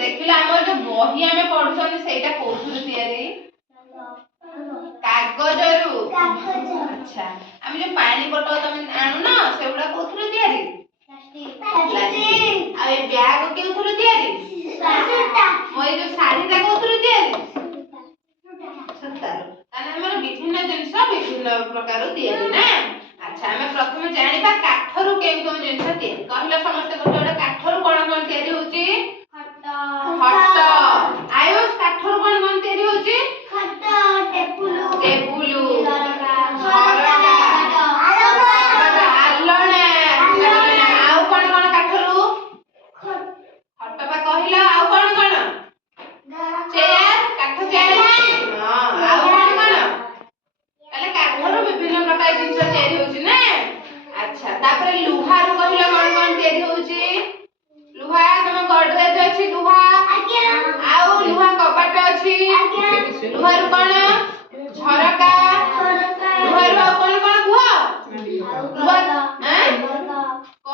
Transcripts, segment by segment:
देखिला हमर जो बही हमें पढुछन सेटा कोथुरु तयारी कागजरु अच्छा हम जो पानी बोतल तमे आनु ना सेउडा कोथुरु तयारी प्लास्टिक आ ए बैग कोथुरु तयारी सूता मोय जो साड़ी ता कोथुरु तयारी सूतारो ताने हमर विभिन्न जिंस विभिन्न प्रकार तयारी ना अच्छा हम प्रथम जानिबा काठरु केउ जिंस तयारी कहला समस्त गोटे काठरु कोन कोन तयारी होची खट आयुष काठरु कोन कोन तयारी होची खट टेबुलु झरका आलणा आउ कोन कोन काठरु खट पा कहला आउ कोन कोन चेयर काठ चेयर हां आउ कोन कोन ताले काठरु विभिन्न प्रकार जिंस तयारी होची ना अच्छा तापर लुहारु कहला कोन कोन तयारी होची लुहा तम गडरेज अछि लुहा आउ लुहा कपाट अछि लुहारु कोन झरका लुहारु कोन कोन कुह लुहा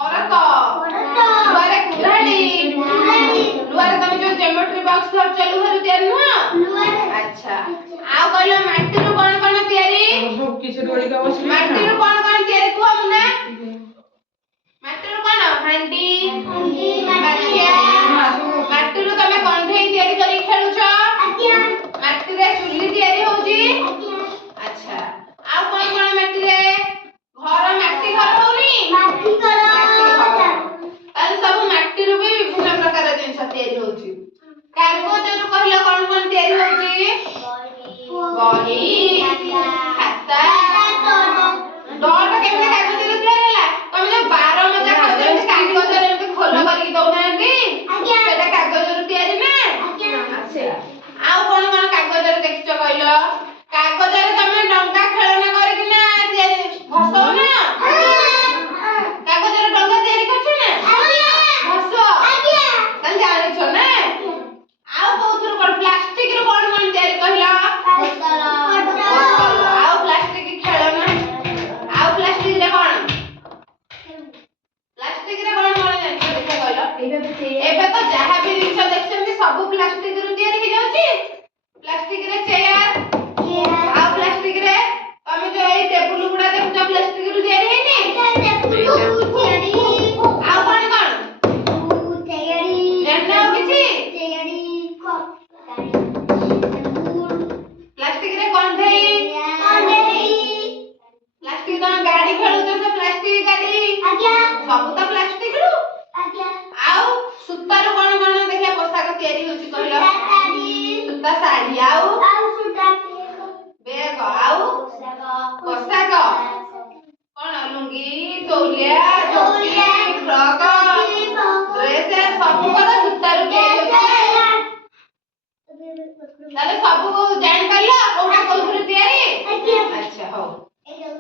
करत लुहारे कुल्हाड़ी लुहारे तमे जो ज्योमेट्री बॉक्स कर चलु हरु तयारी न अच्छा आउ कहलो माटीरु कोन कोन तयारी माटीरु कोन कोन तयारी कुह मुना माटीरु कोन हांडी माटीरु तमे कंधेई तयारी करी खेलुछ माटीरे चुल्ली तयारी होउची अच्छा आउ कोन कोन माटीरे घर माटी घर होउनी माटी घर ताले सब माटीरु भी विभिन्न प्रकार जिंस तयारी होउची कागजरु कहला कोन कोन तयारी होउची बही खाता डॉट केमते कागजरु तयारी होला तमे जो 12 मजा कागजरु कागजरु एमते खोल करी दउ नांती सेटा कागजरु तयारी ना अच्छा आउ कोन कोन कागजरु देखिछ कहलो कागजरु तमे डंगा खेलना करी कि ना तयारी घसो ना कागजरु डंगा तयारी करछ ना घसो ताल जानि छ ना आउ कोथुर कोन प्लास्टिक रो कोन कोन तयारी कहलो आउ प्लास्टिक खेलना आउ प्लास्टिक रे कोन प्लास्टिक रे कोन कोन जानि देखा कहलो एबे तो जहा भी जिंस देखछन सब प्लास्टिक रो तयारी हो जाउची प्लास्टिक रे चेयर आउ प्लास्टिक रे तमे जो ए टेबुल गुडा देखछ प्लास्टिक रो तयारी हेनी आउ कोन कोन जानना किछि प्लास्टिक रे कंधेई प्लास्टिक तो गाड़ी खेलुछ से प्लास्टिक गाड़ी सब तो